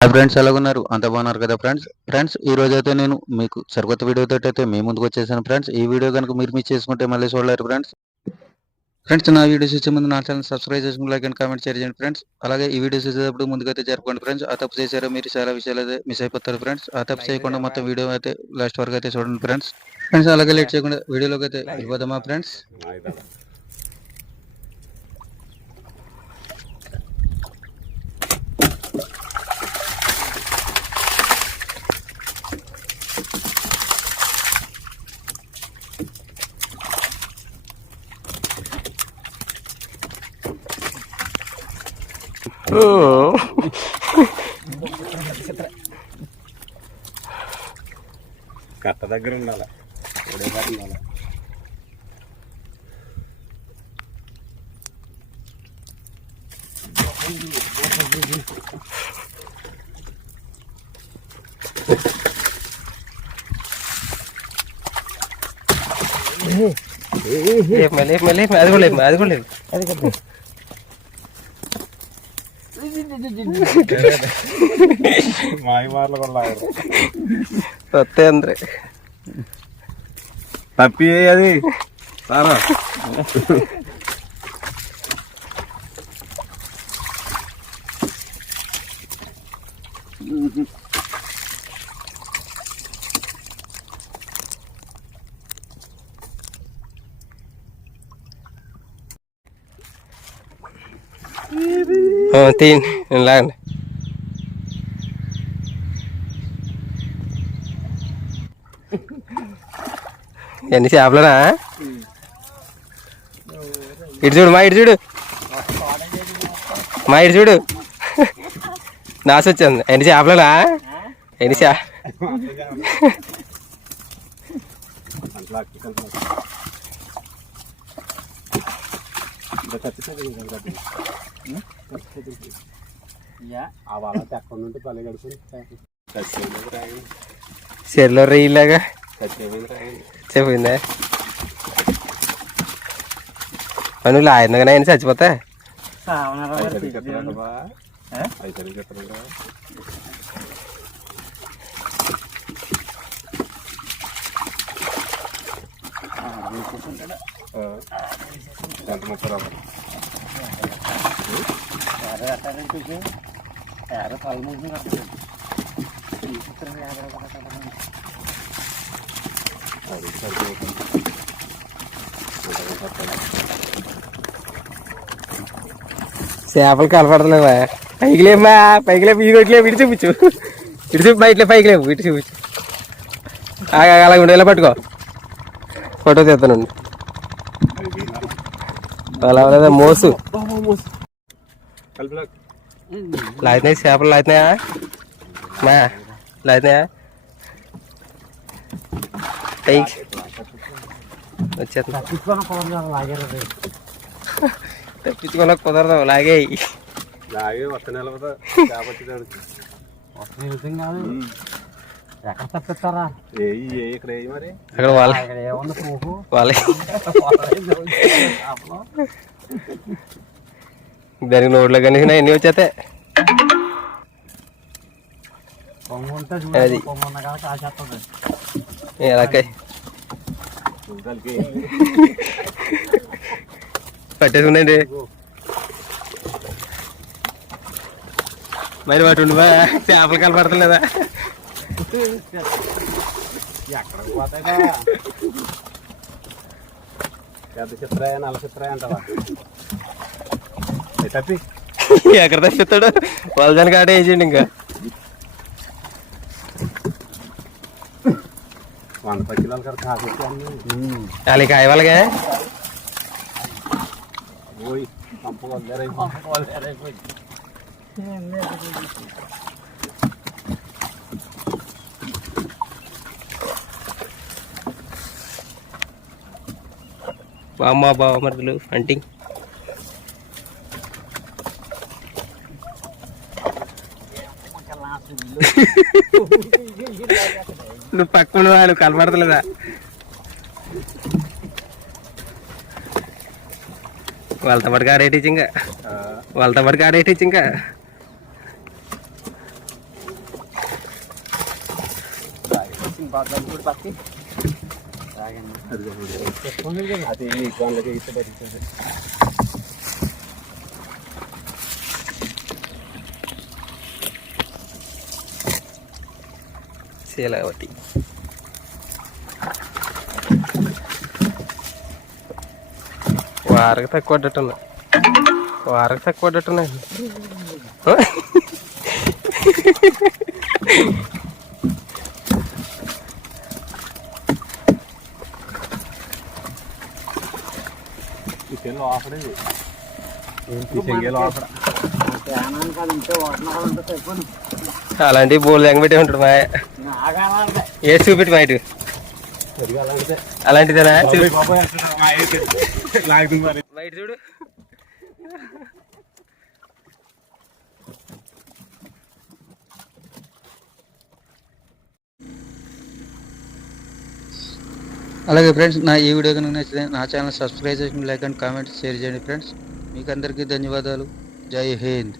Hi friends, ఎలాగున్నారు? అంత బాగున్నారు కదా ఫ్రెండ్స్ ఈ రోజు అయితే నేను మీకు సరికొత్త వీడియోతో అయితే మీ ముందుకు వచ్చేసాను ఫ్రెండ్స్. ఈ వీడియో కనుక మీరు మిస్ చేసుకుంటే మళ్ళీ చూడలేరు ఫ్రెండ్స్ నా వీడియోస్ వచ్చే ముందు నా ఛానల్ సబ్స్క్రైబ్ చేసుకుని లైక్ అండ్ కామెంట్ షేర్ చేయండి ఫ్రెండ్స్. అలాగే ఈ వీడియోస్ చూసేటప్పుడు ముందుకైతే జరుపుకోండి ఫ్రెండ్స్. ఆ తప్పు చేశారో మీరు చాలా విషయాలు అయితే మిస్ అయిపోతారు ఫ్రెండ్స్. ఆ తప్పు చేయకుండా మొత్తం వీడియో అయితే లాస్ట్ వరకు అయితే చూడండి ఫ్రెండ్స్. అలాగే లేట్ చేయకుండా వీడియోలోకి అయితే వెళ్ళిపోదామా ఫ్రెండ్స్. కట్ట దగ్గర ఉండాలి. అది కూడా లేదు. మాయమార్లు కూడా వస్తే అందరే తప్పి అది సారా తీయండి, నేను లాగండి. ఎన్ని చేపలనా? ఇటు చూడు మా ఇటు చూడు నాసు వచ్చింది. ఎన్ని చేపలనా? ఎన్ని చెర్లో రొయ్యలాగా చెప్పిపోయిందా? నువ్వు లాగిందగానే ఆయన చచ్చిపోతా. చేపలు కనపడలేవా? పైకి లేమ్మా, పైకి లేపు. ఈ కొట్లేపు ఇటు చూపించు, ఇటు చూపి బయటలే. పైకి లేవు, ఇటు చూపించు. అలాగే ఉండేలా పట్టుకో, ఫోటో తీస్తానండి. అలా లేదా మోసు లాగుతున్నాయి చేపలు, లాగుతున్నాయా మా? లాగుతున్నాయా? పైకి వచ్చేస్తా. తప్పించుకోలే కుదరదు. లాగే లాగే వస్తానే ఎక్కడ తప్పిస్తారా? ఇక్కడ మరి అక్కడ వాళ్ళ దానికి నోట్లో కానీ ఎన్ని వచ్చేస్తే అది ఎలాకాయ పట్టేసుకున్నాండి. మరి వాటి ఉండి చేపలు కనపడతలేదా? ఎక్కడ పోతాయి పెద్ద చిత్రాయ నల్ల చిత్రాయ అంటావా? తప్పి ఎక్కడ తప్పిస్తాడు? వాళ్ళ దానికి ఆట వేసేయండి. ఇంకా 100 కిలోల కర వాళ్ళకి కాయ వాళ్ళగా పోయి పంప వదిలేరైపోయి బామ్మ బావమరుదులు హంటింగ్. నువ్వు పక్కన వాళ్ళు కనపడతలేదా? వాళ్ళతో పాటు కాడేటించి ఇంకా వేసింది బాగా కూడా పక్కి అది గొంగళకి ఇస్తే బతుకుతుంది. శీలావతి వారకు తక్కువ పడ్డట్టున్నా వారకు తక్కువ పడ్డట్టున్నాయి ఈ చెల్లు ఆఫరేది ఈ చెంగేలు ఆఫర్ అలాంటివి బోల్ ఎంగ పెట్టే ఉంటాడు మా ఏ చూపెట్టి మా ఇటు అలాంటిదేనా బయట చూడు అలాగే ఫ్రెండ్స్ నా ఈ వీడియో కనుక నచ్చితే నా ఛానల్ సబ్స్క్రైబ్ చేసి లైక్ అండ్ కామెంట్ షేర్ చేయండి ఫ్రెండ్స్. మీకు అందరికీ ధన్యవాదాలు. జై హింద్.